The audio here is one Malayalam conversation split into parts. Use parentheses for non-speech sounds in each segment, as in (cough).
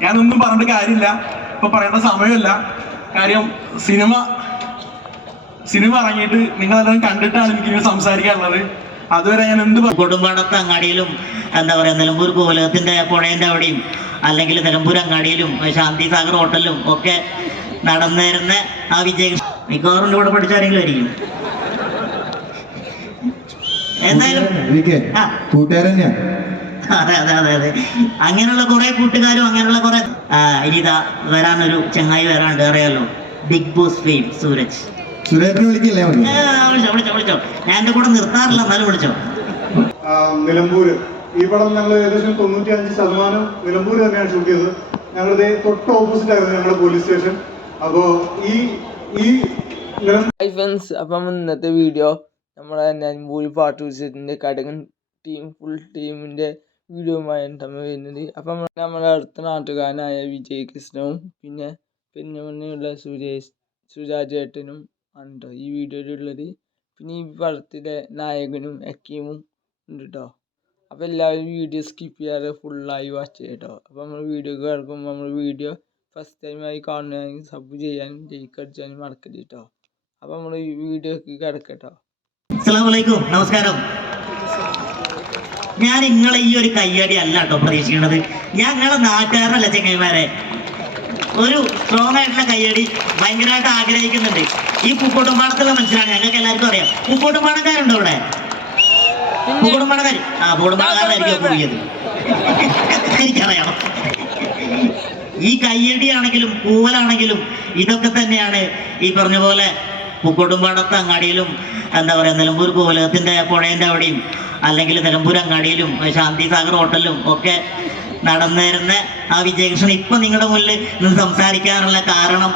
ഞാനൊന്നും പറഞ്ഞിട്ട് കാര്യമില്ല. ഇപ്പൊ പറയേണ്ട സമയമല്ല. കാര്യം സിനിമ സിനിമ ഇറങ്ങിയിട്ട് നിങ്ങൾ നിങ്ങളെല്ലാം കണ്ടിട്ടാണ് എനിക്ക് സംസാരിക്കാനുള്ളത്. അതുവരെ ഞാൻ എന്ത് കൊടുമ്പടത്ത് അങ്ങാടിയിലും എന്താ പറയാ നിലമ്പൂർ കോലകത്തിന്റെ പുഴയുടെ അവിടെയും അല്ലെങ്കിൽ നിലമ്പൂർ അങ്ങാടിയിലും ശാന്തി സാഗർ ഹോട്ടലിലും ഒക്കെ നടന്നിരുന്ന ആ വിജയ മിക്കവാറും കൂടെ പഠിച്ചാരെങ്കിലും ആയിരിക്കും. എന്തായാലും ആ. കൂട്ടുകാരൻ അതെ അതെ അതെ അതെ. അങ്ങനെയുള്ള കുറെ കൂട്ടുകാരും അങ്ങനെയുള്ള കുറെ ഇനിതാ വരാൻ ഒരു വരാനൊരു ചങ്ങായി വരാണ്ട് അറിയാലോ? Bigg Boss fame Sooraj. സുരേഷിനെ വിളിക്കല്ലേ വിളിച്ചോ വിളിച്ചോ വിളിച്ചോ. ഞാൻ എന്റെ കൂടെ നിർത്താറില്ല എന്നാലും വിളിച്ചോ. നിലമ്പൂര്. ഈ പടം ഞങ്ങൾ ഏകദേശം തൊണ്ണൂറ്റി അഞ്ച് ശതമാനം നിലമ്പൂര് തന്നെയാണ് ഷൂട്ട് ചെയ്തത്. ഞങ്ങളുടെ തൊട്ട് ഓപ്പോസിറ്റ് ആയിരുന്നു ഞങ്ങളുടെ പോലീസ് സ്റ്റേഷൻ അപ്പോ ഈ ഈ നിലമ്പൂർ ഹായ് ഫ്രണ്ട്സ് അപ്പം ഇന്നത്തെ വീഡിയോ നമ്മളെ നിലമ്പൂർ പാർട്ട് വിസിറ്റിന്റെ കടകൻ ടീം ഫുൾ ടീമിന്റെ വീഡിയോയുമായാണ് നമ്മൾ വരുന്നത്. അപ്പം നമ്മുടെ അടുത്ത നാട്ടുകാരനായ വിജയ് കൃഷ്ണവും പിന്നെ പിന്നെയുള്ള സുരേഷ് സുരാജ് ഏട്ടനും ആണ് ഈ വീഡിയോയിലുള്ളത് പിന്നെ ഈ പടത്തിലെ നായകനും അക്കീമും ഉണ്ട് കേട്ടോ അപ്പോൾ എല്ലാവരും വീഡിയോ സ്കിപ്പ് ചെയ്യാതെ ഫുള്ളായി വാച്ച് ചെയ്യാം കേട്ടോ അപ്പോൾ നമ്മൾ വീഡിയോ കിടക്കുമ്പോൾ നമ്മൾ വീഡിയോ ഫസ്റ്റ് ടൈമായി കാണുകയാണെങ്കിൽ സബ് ചെയ്യാനും ലൈക്ക് അടിച്ചാലും മറക്കരുത് കേട്ടോ അപ്പോൾ നമ്മൾ ഈ വീഡിയോക്ക് കിടക്കട്ടോ അസ്സലാമു അലൈക്കും. നമസ്കാരം. ഞാൻ നിങ്ങളെ ഈ ഒരു കയ്യടി അല്ല കേട്ടോ പ്രതീക്ഷിക്കുന്നത് ഞാൻ നിങ്ങളെ നാട്ടുകാരനല്ല ചെങ്ങൈമാരെ ഒരു സ്ട്രോങ് ആയിട്ടുള്ള കയ്യടി ഭയങ്കരമായിട്ട് ആഗ്രഹിക്കുന്നുണ്ട്. ഈ പൂക്കോട്ടുംപാടത്തുള്ള മനുഷ്യരാണ്. ഞങ്ങൾക്ക് എല്ലാവർക്കും അറിയാം. പൂക്കോട്ടുംപാടക്കാരുണ്ടോ ഇവിടെ പൂക്കോട്ടുംപാടക്കാർ ആ പൂക്കോട്ടുംപാടക്കാരായിരിക്കും പോയത് എനിക്കറിയാം. ഈ കയ്യടിയാണെങ്കിലും പൂവലാണെങ്കിലും ഇതൊക്കെ തന്നെയാണ് ഈ പറഞ്ഞ പോലെ പൂക്കോട്ടുംപാടത്ത് അങ്ങാടിയിലും എന്താ പറയുക നിലമ്പൂർ കോലകത്തിന്റെ പുഴയുടെ അവിടെയും അല്ലെങ്കിൽ നിലമ്പൂർ അങ്ങാടിയിലും ശാന്തി സാഗർ ഹോട്ടലിലും ഒക്കെ നടന്നിരുന്ന ആ വിജയകൃഷ്ണൻ ഇപ്പൊ നിങ്ങളുടെ മുന്നിൽ നിന്ന് സംസാരിക്കാനുള്ള കാരണം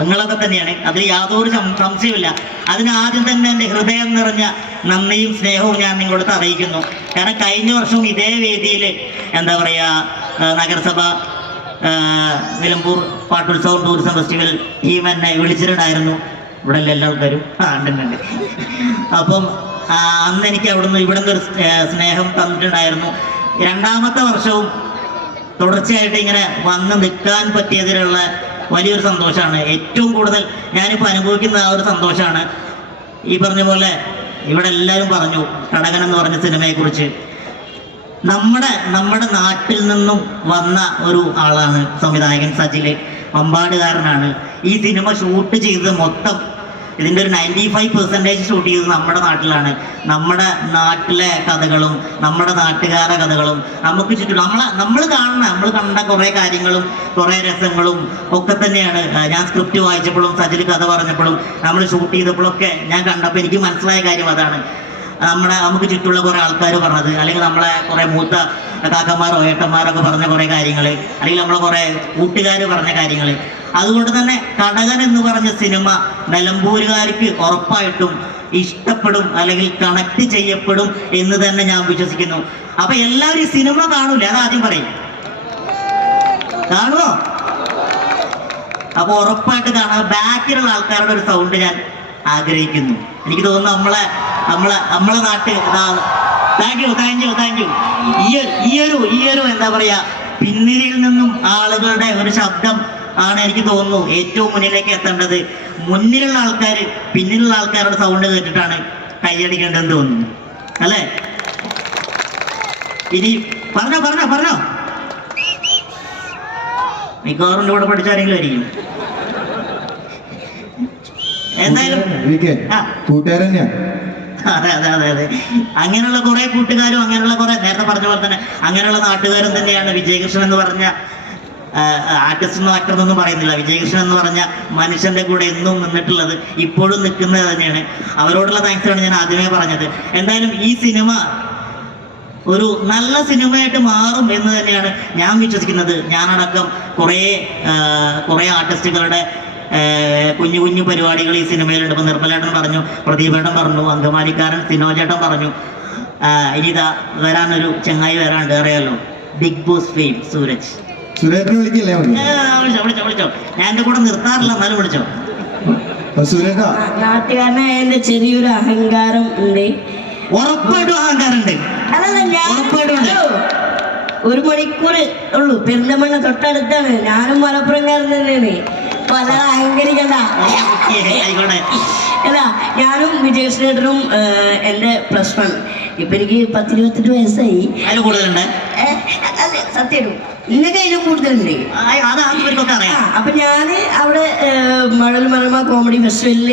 നിങ്ങളൊക്കെ തന്നെയാണ്. അതിൽ യാതൊരു സംശയമില്ല അതിന് ആദ്യം തന്നെ എന്റെ ഹൃദയം നിറഞ്ഞ നന്ദിയും സ്നേഹവും ഞാൻ നിങ്ങളോട് അറിയിക്കുന്നു. കാരണം കഴിഞ്ഞ വർഷവും ഇതേ വേദിയിൽ എന്താ പറയുക നഗരസഭ നിലമ്പൂർ പാട്ടുത്സവം ടൂറിസം ഫെസ്റ്റിവൽ ഈ എന്നെ വിളിച്ചിട്ടുണ്ടായിരുന്നു. ഇവിടെ എല്ലാ ആൾക്കാരും ആ അപ്പം അന്ന് എനിക്ക് അവിടുന്ന് ഇവിടുന്ന് ഒരു സ്നേഹം തന്നിട്ടുണ്ടായിരുന്നു. രണ്ടാമത്തെ വർഷവും തുടർച്ചയായിട്ട് ഇങ്ങനെ വന്ന് നിൽക്കാൻ പറ്റിയതിലുള്ള വലിയൊരു സന്തോഷമാണ്. ഏറ്റവും കൂടുതൽ ഞാനിപ്പോൾ അനുഭവിക്കുന്ന ആ ഒരു സന്തോഷമാണ്. ഈ പറഞ്ഞ പോലെ ഇവിടെ എല്ലാവരും പറഞ്ഞു കടകൻ എന്ന് പറഞ്ഞ സിനിമയെക്കുറിച്ച്. നമ്മുടെ നമ്മുടെ നാട്ടിൽ നിന്നും വന്ന ഒരു ആളാണ് സംവിധായകൻ സജിൽ. പമ്പാടുകാരനാണ് ഈ സിനിമ ഷൂട്ട് ചെയ്തത് മൊത്തം ഇതിന്റെ ഒരു നയന്റി ഫൈവ് പെർസെന്റേജ് ഷൂട്ട് ചെയ്തത് നമ്മുടെ നാട്ടിലാണ്. നമ്മുടെ നാട്ടിലെ കഥകളും നമ്മുടെ നാട്ടുകാരുടെ കഥകളും നമുക്ക് ചുറ്റും നമ്മളെ നമ്മൾ കാണുന്ന നമ്മൾ കണ്ട കുറേ കാര്യങ്ങളും കുറേ രസങ്ങളും ഒക്കെ തന്നെയാണ്. ഞാൻ സ്ക്രിപ്റ്റ് വായിച്ചപ്പോഴും സജിൽ കഥ പറഞ്ഞപ്പോഴും നമ്മൾ ഷൂട്ട് ചെയ്തപ്പോഴൊക്കെ ഞാൻ കണ്ടപ്പോൾ എനിക്ക് മനസ്സിലായ കാര്യം അതാണ്. നമ്മുടെ നമുക്ക് ചുറ്റുള്ള കുറേ ആൾക്കാർ പറഞ്ഞത് അല്ലെങ്കിൽ നമ്മളെ കുറേ മൂത്ത കാക്കന്മാരോ ഏട്ടന്മാരൊക്കെ പറഞ്ഞ കുറേ കാര്യങ്ങൾ അല്ലെങ്കിൽ നമ്മൾ കുറേ കൂട്ടുകാർ പറഞ്ഞ കാര്യങ്ങൾ അതുകൊണ്ട് തന്നെ കടകൻ എന്ന് പറഞ്ഞ സിനിമ നിലമ്പൂരുകാർക്ക് ഉറപ്പായിട്ടും ഇഷ്ടപ്പെടും അല്ലെങ്കിൽ കണക്ട് ചെയ്യപ്പെടും എന്ന് തന്നെ ഞാൻ വിശ്വസിക്കുന്നു. അപ്പൊ എല്ലാവരും സിനിമ കാണൂലേ അത് ആദ്യം പറയും. കാണുമോ അപ്പൊ ഉറപ്പായിട്ട് കാണാം. ബാക്കിലുള്ള ആൾക്കാരുടെ ഒരു സൗണ്ട് ഞാൻ ആഗ്രഹിക്കുന്നു. എനിക്ക് തോന്നുന്നു നമ്മളെ നമ്മളെ നമ്മളെ നാട്ട് thank you thank you thank you ഈ ഒരു- ഈ ഒരു എന്താ പറയാ പിന്നിലിൽ നിന്നും ആളുകളുടെ ഒരു ശബ്ദം ആണ് എനിക്ക് തോന്നുന്നു ഏറ്റവും മുന്നിലേക്ക് എത്തേണ്ടത്. മുന്നിലുള്ള ആൾക്കാർ പിന്നിലുള്ള ആൾക്കാരുടെ സൗണ്ട് കേട്ടിട്ടാണ് കൈയടിക്കേണ്ടതെന്ന് തോന്നുന്നു. അല്ലേ? ഇനി പറഞ്ഞോ പറഞ്ഞോ പറഞ്ഞോ. മിക്കവാറും കൂടെ പഠിച്ചാരെങ്കിലും ആയിരിക്കും. എന്തായാലും. കൂട്ടുകാരൻ തന്നെയാ അതെ അതെ അതെ അതെ. അങ്ങനെയുള്ള കുറെ കൂട്ടുകാരും അങ്ങനെയുള്ള കുറെ നേരത്തെ പറഞ്ഞ പോലെ തന്നെ അങ്ങനെയുള്ള നാട്ടുകാരും തന്നെയാണ് വിജയകൃഷ്ണൻ എന്ന് പറഞ്ഞ ആർട്ടിസ്റ്റ് എന്നോ ആക്ടർ എന്നൊന്നും പറയുന്നില്ല. വിജയകൃഷ്ണൻ എന്ന് പറഞ്ഞ മനുഷ്യന്റെ കൂടെ എന്നും നിന്നിട്ടുള്ളത് ഇപ്പോഴും നിൽക്കുന്നത് തന്നെയാണ്. അവരോടുള്ള താങ്ക്സാണ് ഞാൻ ആദ്യമേ പറഞ്ഞത്. എന്തായാലും ഈ സിനിമ ഒരു നല്ല സിനിമയായിട്ട് മാറും എന്ന് തന്നെയാണ് ഞാൻ വിശ്വസിക്കുന്നത്. ഞാനടക്കം കുറേ കുറേ ആർട്ടിസ്റ്റുകളുടെ കുഞ്ഞു കുഞ്ഞു പരിപാടികൾ ഈ സിനിമയിലുണ്ട്. ഇപ്പൊ നിർമ്മലേട്ടൻ പറഞ്ഞു പ്രദീപേട്ടൻ പറഞ്ഞു അങ്കമാലിക്കാരൻ സിനോജേട്ടൻ പറഞ്ഞു. ഇനി ഇതാ വരാനൊരു ചങ്ങായി വരാണ്ട് അറിയാലോ? Bigg Boss fame Sooraj. വിളിച്ചോ വിളിച്ചോ വിളിച്ചോ. ഞാൻ എന്റെ കൂടെ നിർത്താറില്ല എന്നാലും വിളിച്ചോ. എന്റെ ചെറിയൊരു അഹങ്കാരം ഉണ്ട്. ഉറപ്പായിട്ടും അഹങ്കാരമുണ്ട് അതല്ല ഞാൻ. ഒരു മണിക്കൂർ ഉള്ളൂ. പെരിന്തമണ്ണ തൊട്ടടുത്താണ്. ഞാനും മലപ്പുറംകാരൻ തന്നെയാണ്. പല അഹങ്കരിക്കണ്ട. (laughs) ആയിക്കോട്ടെ. അല്ല ഞാനും വിജയകൃഷ്ണേട്ടനും എന്റെ പ്ലസ് വൺ ഇപ്പൊ എനിക്ക് പത്തിരുപത്തെട്ട് വയസ്സായി. അതിൽ കൂടുതലുണ്ട്. സത്യം ഇന്നൊക്കെ അതിലും കൂടുതലുണ്ട്. അപ്പൊ ഞാൻ അവിടെ മഴൽ മനോമ കോമഡി ഫെസ്റ്റിവലിൽ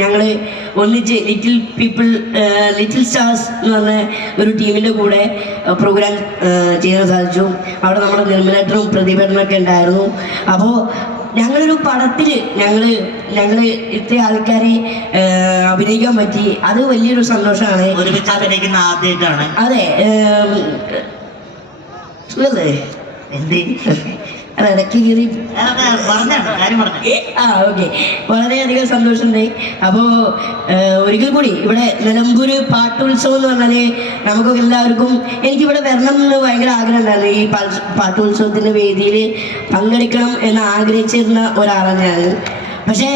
ഞങ്ങൾ ഒന്നിച്ച് ലിറ്റിൽ പീപ്പിൾ ലിറ്റിൽ സ്റ്റാർസ് എന്ന് പറഞ്ഞ ഒരു ടീമിന്റെ കൂടെ പ്രോഗ്രാം ചെയ്യാൻ സാധിച്ചു. അവിടെ നമ്മുടെ നിർമ്മലേട്ടനും പ്രതിഭടനൊക്കെ ഉണ്ടായിരുന്നു. അപ്പോൾ ഞങ്ങളൊരു പടത്തിൽ ഞങ്ങൾ ഞങ്ങൾ ഇത്ര ആൾക്കാരെ അഭിനയിക്കാൻ പറ്റി. അത് വലിയൊരു സന്തോഷമാണ് ഒരുമിച്ച് അഭിനയിക്കുന്ന ആദ്യമായിട്ടാണ് അതെ എന്ത്? അല്ല ഇടയ്ക്ക് ആ ഓക്കെ. വളരെയധികം സന്തോഷമുണ്ട് അപ്പോൾ ഒരിക്കൽ കൂടി ഇവിടെ നിലമ്പൂര് പാട്ടുത്സവം എന്ന് പറഞ്ഞാൽ നമുക്കൊക്കെ എല്ലാവർക്കും എനിക്കിവിടെ വരണം എന്ന് ഭയങ്കര ആഗ്രഹം ഉണ്ടായിരുന്നു. ഈ പാട്ടുത്സവത്തിന്റെ വേദിയിൽ പങ്കെടുക്കണം എന്ന് ആഗ്രഹിച്ചിരുന്ന ഒരാളാണ് ഞാൻ പക്ഷേ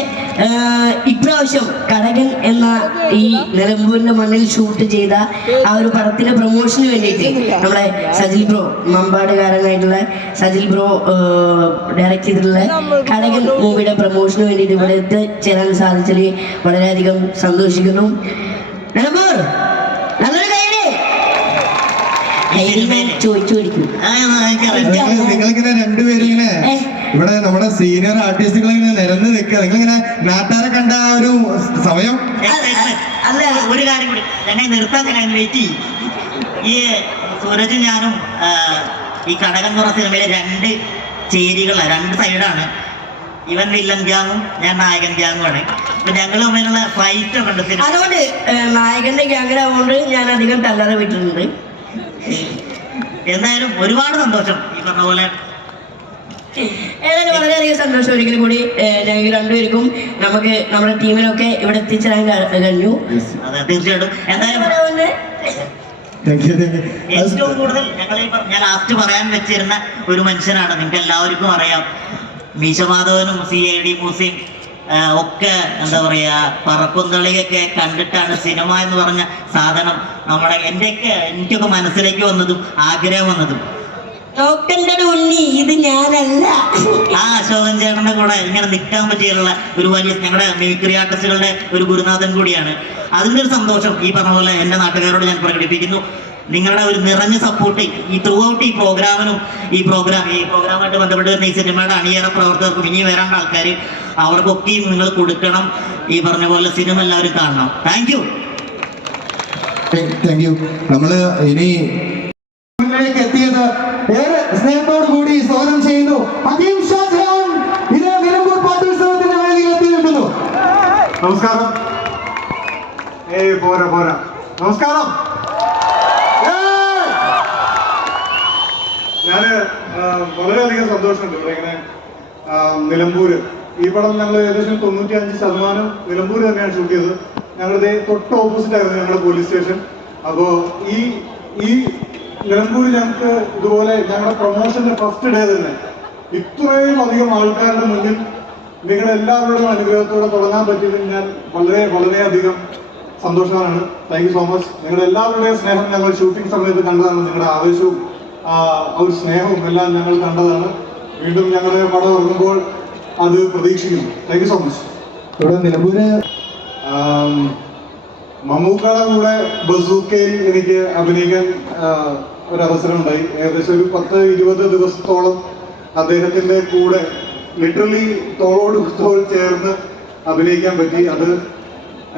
ഇപ്രാവശ്യം കടകൻ എന്ന ഈ നിലമ്പൂരിന്റെ മണ്ണിൽ ഷൂട്ട് ചെയ്ത ആ ഒരു പടത്തിന്റെ പ്രൊമോഷന് വേണ്ടിയിട്ട് നമ്മുടെ സജിൽ ബ്രോ മമ്പാടുകാരനായിട്ടുള്ള സജിൽ ബ്രോ ഡയറക്റ്റ് ചെയ്തിട്ടുള്ള കടകൻ മൂവിയുടെ പ്രൊമോഷന് വേണ്ടിയിട്ട് ഇവിടെ എത്തിച്ചേരാൻ സാധിച്ചതിൽ വളരെയധികം സന്തോഷിക്കുന്നു. നിലമ്പൂർ നല്ലൊരു ചോദിച്ചു പിടിക്കും. നിങ്ങളിങ്ങനെ രണ്ടുപേരും? ഇവിടെ നമ്മുടെ സീനിയർ ആർട്ടിസ്റ്റുകൾ ഇങ്ങനെ നിരന്ന് നിൽക്കുക. നിങ്ങൾ ഇങ്ങനെ നാട്ടുകാരെ കണ്ട ആ ഒരു സമയം? അല്ല. ഒരു കാര്യം കൂടി. ഞങ്ങൾ നിർത്താൻ വെയിറ്റ് ചെയ്യും. ഈ സൂരജും ഞാനും ഈ കടകം എന്ന് പറഞ്ഞ സിനിമയിലെ രണ്ട് ചേരികളാണ് രണ്ട് സൈഡാണ് ഇവൻ വില്ലൻ ഗ്യാങ്ങും ഞാൻ നായകൻ ഗ്യാങ്ങുമാണ് അപ്പൊ ഞങ്ങൾ തമ്മിലുള്ള ഫൈറ്റ് ഒക്കെ ഉണ്ട് അതുകൊണ്ട് നായകന്റെ ഗ്യാങ്ങിലാവുകൊണ്ട് ഞാൻ അധികം തല്ലറ വിട്ടിട്ടുണ്ട് എന്തായാലും ഒരുപാട് സന്തോഷം ഈ പറഞ്ഞ പോലെ. ഏതായാലും വളരെയധികം സന്തോഷം ഒരിക്കലും കൂടി ഞങ്ങൾക്ക് രണ്ടുപേർക്കും നമുക്ക് നമ്മുടെ ടീമിനൊക്കെ ഇവിടെ എത്തിച്ചേരാൻ കഴിഞ്ഞു. തീർച്ചയായിട്ടും. എന്തായാലും ഏറ്റവും കൂടുതൽ ഞങ്ങൾ പറഞ്ഞ- ഞാൻ ലാസ്റ്റ് പറയാൻ വെച്ചിരുന്ന ഒരു മനുഷ്യനാണ്. നിങ്ങൾക്ക് എല്ലാവർക്കും അറിയാം. മീശമാധവനും സി ഐ ഡി മൂസിയും ഒക്കെ എന്താ പറയാ പറക്കുന്തളിയൊക്കെ കണ്ടിട്ടാണ് സിനിമ എന്ന് പറഞ്ഞ സാധനം നമ്മുടെ എന്റെയൊക്കെ എനിക്കൊക്കെ മനസ്സിലേക്ക് വന്നതും ആഗ്രഹം വന്നതും. നോക്കണ്ടട ഉണ്ണി ഇത് ഞാനല്ല. ആ അശോകൻ ചേട്ടന്റെ കൂടെ ഇങ്ങനെ നിൽക്കാൻ പറ്റിയുള്ള ഒരു വലിയ ഞങ്ങളുടെ മിമിക്രി ആർട്ടിസ്റ്റുകളുടെ ഒരു ഗുരുനാഥൻ കൂടിയാണ്. അതിന്റെ ഒരു സന്തോഷം ഈ പറഞ്ഞ പോലെ എന്റെ നാട്ടുകാരോട് ഞാൻ പ്രകടിപ്പിക്കുന്നു. നിങ്ങളുടെ ഒരു നിറഞ്ഞ സപ്പോർട്ട് ഈ ത്രൂ ഔട്ട് ഈ പ്രോഗ്രാമിനും ഈ പ്രോഗ്രാം ഈ പ്രോഗ്രാമായിട്ട് ബന്ധപ്പെട്ട് വരുന്ന ഈ സിനിമയുടെ അണിയറ പ്രവർത്തകർക്കും ഇനി വരേണ്ട ആൾക്കാർ അവർക്കൊക്കെയും നിങ്ങൾ കൊടുക്കണം. ഈ പറഞ്ഞ പോലെ സിനിമ എല്ലാവരും കാണണം. താങ്ക് യു താങ്ക് യു നമ്മൾ ഇനി എത്തിയത് ഏറെ സ്നേഹത്തോടു കൂടി സ്വാഗതം ചെയ്യുന്നു. ഹക്കീം ഷാജഹാൻ ഇത് നിലമ്പൂർ പാട്ടുത്സവത്തിന്റെ വേദിയിൽ എത്തി നമസ്കാരം. ഏയ് പോരാ പോരാ. നമസ്കാരം! ഞാൻ വളരെയധികം സന്തോഷമുണ്ട് ഇവിടെ ഇങ്ങനെ നിലമ്പൂര്. ഈ പടം ഞങ്ങൾ ഏകദേശം തൊണ്ണൂറ്റി അഞ്ച് ശതമാനം നിലമ്പൂര് തന്നെയാണ് ഷൂട്ട് ചെയ്തത്. ഞങ്ങളുടെ തൊട്ട് ഓപ്പോസിറ്റ് ആയിരുന്നു ഞങ്ങളുടെ പോലീസ് സ്റ്റേഷൻ. അപ്പോൾ ഈ ഈ നിലമ്പൂര് ഞങ്ങൾക്ക് ഇതുപോലെ ഞങ്ങളുടെ പ്രൊമോഷന്റെ ഫസ്റ്റ് ഡേ തന്നെ. ഇത്രയും അധികം ആൾക്കാരുടെ മുന്നിൽ നിങ്ങളുടെ എല്ലാവരുടെയും അനുഗ്രഹത്തോടെ തുടങ്ങാൻ പറ്റിയതിൽ ഞാൻ വളരെ വളരെയധികം സന്തോഷമാണ് താങ്ക് യു സോ മച്ച് നിങ്ങളുടെ എല്ലാവരുടെയും സ്നേഹം ഞങ്ങൾ ഷൂട്ടിംഗ് സമയത്ത് കണ്ടതാണ്. നിങ്ങളുടെ ആവേശവും ആ ഒരു സ്നേഹവും എല്ലാം ഞങ്ങൾ കണ്ടതാണ്. വീണ്ടും ഞങ്ങളുടെ പടം ഇറങ്ങുമ്പോൾ അത് പ്രതീക്ഷിക്കുന്നു. താങ്ക് യു സോ മച്ച് ഇവിടെ നിലമ്പൂര് മമ്മൂക്കയുടെ കൂടെ ബസൂക്കയിൽ എനിക്ക് അഭിനയിക്കാൻ ഒരു അവസരം ഉണ്ടായി ഏകദേശം ഒരു പത്ത് ഇരുപത് ദിവസത്തോളം അദ്ദേഹത്തിന്റെ കൂടെ ലിറ്ററലി തോളോട് തോൾ ചേർന്ന് അഭിനയിക്കാൻ പറ്റി. അത്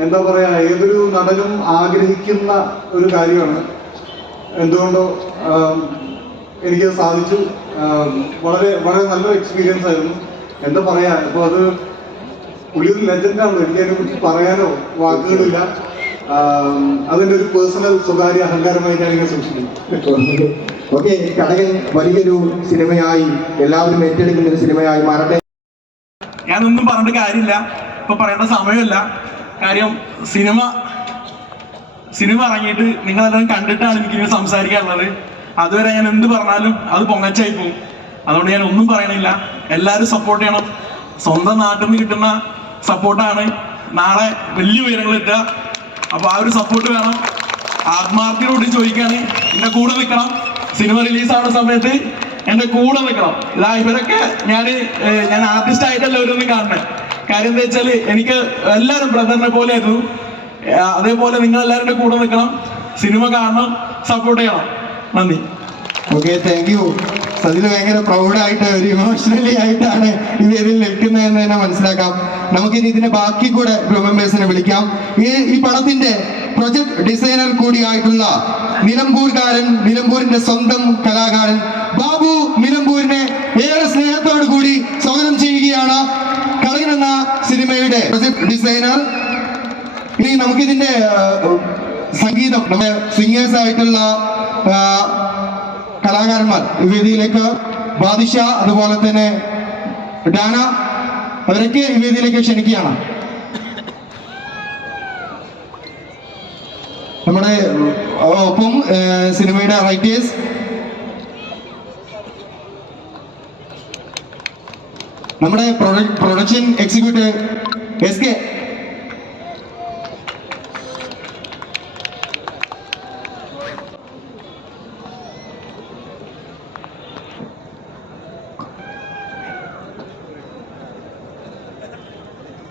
എന്താ പറയാ ഏതൊരു നടനും ആഗ്രഹിക്കുന്ന ഒരു കാര്യമാണ്. എന്തുകൊണ്ടോ എനിക്ക് സാധിച്ചു. വളരെ വളരെ നല്ലൊരു എക്സ്പീരിയൻസ് ആയിരുന്നു. എന്താ പറയാ ഇപ്പൊ അത് പുള്ളി ഒരു ലെജൻഡാണ് എനിക്ക് അതിനെ കുറിച്ച് പറയാനോ വാക്കുകളില്ല. ആം, അതിന്റെ ഒരു പേഴ്സണൽ സ്വകാര്യ അഹങ്കാരമായി ഞാനിങ്ങനെ സൂക്ഷിക്കുന്നു ഓക്കെ കടകൻ വലിയൊരു സിനിമയായി എല്ലാവരും ഏറ്റെടുക്കുന്ന ഒരു സിനിമയായി മാറട്ടെ. ഞാനൊന്നും പറഞ്ഞിട്ട് കാര്യമില്ല. ഇപ്പൊ പറയേണ്ട സമയമില്ല. കാര്യം സിനിമ സിനിമ ഇറങ്ങിയിട്ട് നിങ്ങളെല്ലാം കണ്ടിട്ടാണ് എനിക്ക് സംസാരിക്കാനുള്ളത്. അതുവരെ ഞാൻ എന്ത് പറഞ്ഞാലും അത് പൊങ്ങച്ചായി പോകും അതുകൊണ്ട് ഞാൻ ഒന്നും പറയണില്ല. എല്ലാവരും സപ്പോർട്ട് ചെയ്യണം. സ്വന്തം നാട്ടിൽ നിന്ന് കിട്ടുന്ന സപ്പോർട്ടാണ് നാളെ വലിയ ഉയരങ്ങൾ എത്തുക. അപ്പൊ ആ ഒരു സപ്പോർട്ട് വേണം. ആത്മാർത്ഥയോട് ചോദിക്കാണ്. എന്റെ കൂടെ നിൽക്കണം സിനിമ റിലീസ് ആവുന്ന സമയത്ത് എന്റെ കൂടെ നിൽക്കണം ഇതാ ഇവരൊക്കെ ഞാൻ ഞാൻ ആർട്ടിസ്റ്റ് ആയിട്ടല്ല ഓരോന്നും കാണുന്നത് കാര്യം എന്താ വെച്ചാൽ എനിക്ക് എല്ലാവരും ബ്രദറിനെ പോലെ ആയിരുന്നു. അതേപോലെ നിങ്ങൾ എല്ലാവരുടെ കൂടെ നിൽക്കണം സിനിമ കാണണം. സപ്പോർട്ട് ചെയ്യണം. നന്ദി. ഓക്കെ താങ്ക് യു സജിൽ ഭയങ്കര പ്രൗഡായിട്ട് ഒരു ഇമോഷണലി ആയിട്ടാണ് ഈ പേരിൽ നിൽക്കുന്നതെന്ന് തന്നെ മനസ്സിലാക്കാം. നമുക്കിനി ഇതിന്റെ ബാക്കി കൂടെ ബ്രഹ്മേഴ്സിനെ വിളിക്കാം. ഈ ഈ പടത്തിന്റെ പ്രൊജക്ട് ഡിസൈനർ കൂടിയായിട്ടുള്ള നിലമ്പൂർകാരൻ നിലമ്പൂരിന്റെ സ്വന്തം കലാകാരൻ ബാബു നിലമ്പൂരിനെ ഏറെ സ്നേഹത്തോടു കൂടി സ്വാഗതം ചെയ്യുകയാണ് കളകൻ എന്ന സിനിമയുടെ പ്രൊജക്ട് ഡിസൈനർ ഇനി നമുക്കിതിന്റെ സംഗീതം നമ്മുടെ സിംഗേഴ്സ് ആയിട്ടുള്ള കലാകാരന്മാർ വേദിയിലേക്ക് ബാദിഷ അതുപോലെ തന്നെ ഡാന അവരൊക്കെ വേദിയിലേക്ക് ക്ഷണിക്കുകയാണ്. നമ്മുടെ ഒപ്പം സിനിമയുടെ റൈറ്റേഴ്സ്. നമ്മുടെ പ്രൊഡക്ഷൻ എക്സിക്യൂട്ടീവ് എസ് കെ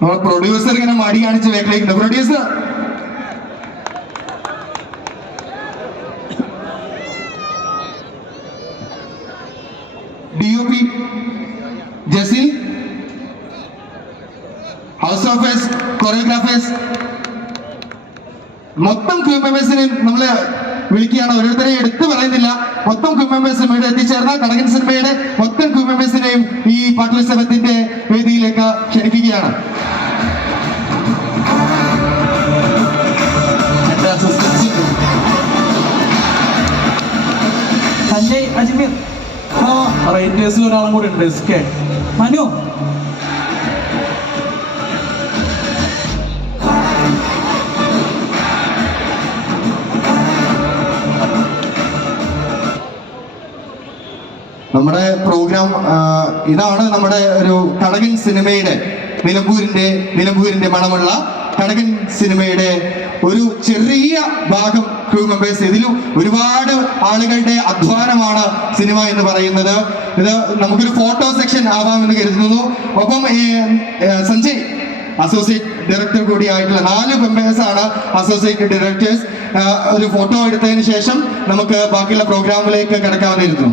നമ്മുടെ പ്രൊഡ്യൂസർ ഇങ്ങനെ മടി കാണിച്ച് വേക്കിലേക്കുണ്ട്. Producer D U P Jasil house offers choreographers മൊത്തം ക്യൂ മെമ്പേഴ്സിനെ നമ്മൾ വിളിക്കുകയാണ്. ഓരോരുത്തരെ എടുത്തു പറയുന്നില്ല. മൊത്തം ക്യൂ മെമ്പേഴ്സും ഇവിടെ എത്തിച്ചേർന്ന കടകൻ സിനിമയുടെ മൊത്തം ക്യൂ മെമ്പേഴ്സിനെയും ഈ പാട്ടുത്സവത്തിന്റെ വേദിയിലേക്ക് ക്ഷണിക്കുകയാണ്. സഞ്ജയ് അജ്മീർ. റൈറ്റേഴ്സിൽ ഒരാളും കൂടി ഉണ്ട് എസ് കെ. മനു. നമ്മുടെ പ്രോഗ്രാം ഇതാണ് നമ്മുടെ ഒരു കടകൻ സിനിമയുടെ നിലമ്പൂരിന്റെ നിലമ്പൂരിന്റെ മണമുള്ള കടകൻ സിനിമയുടെ ഒരു ചെറിയ ഭാഗം ക്രൂ മെമ്പേഴ്സ് ഇതിലും ഒരുപാട് ആളുകളുടെ അധ്വാനമാണ് സിനിമ എന്ന് പറയുന്നത്. ഇത് നമുക്കൊരു ഫോട്ടോ സെക്ഷൻ ആവാമെന്ന് കരുതുന്നു. ഒപ്പം സഞ്ജയ് അസോസിയേറ്റ് ഡയറക്ടർ കൂടിയായിട്ടുള്ള നാല് മെമ്പേഴ്സ് ആണ് അസോസിയേറ്റ് ഡയറക്ടേഴ്സ് ഒരു ഫോട്ടോ എടുത്തതിന് ശേഷം നമുക്ക് ബാക്കിയുള്ള പ്രോഗ്രാമിലേക്ക് കിടക്കാവുന്നിരുന്നു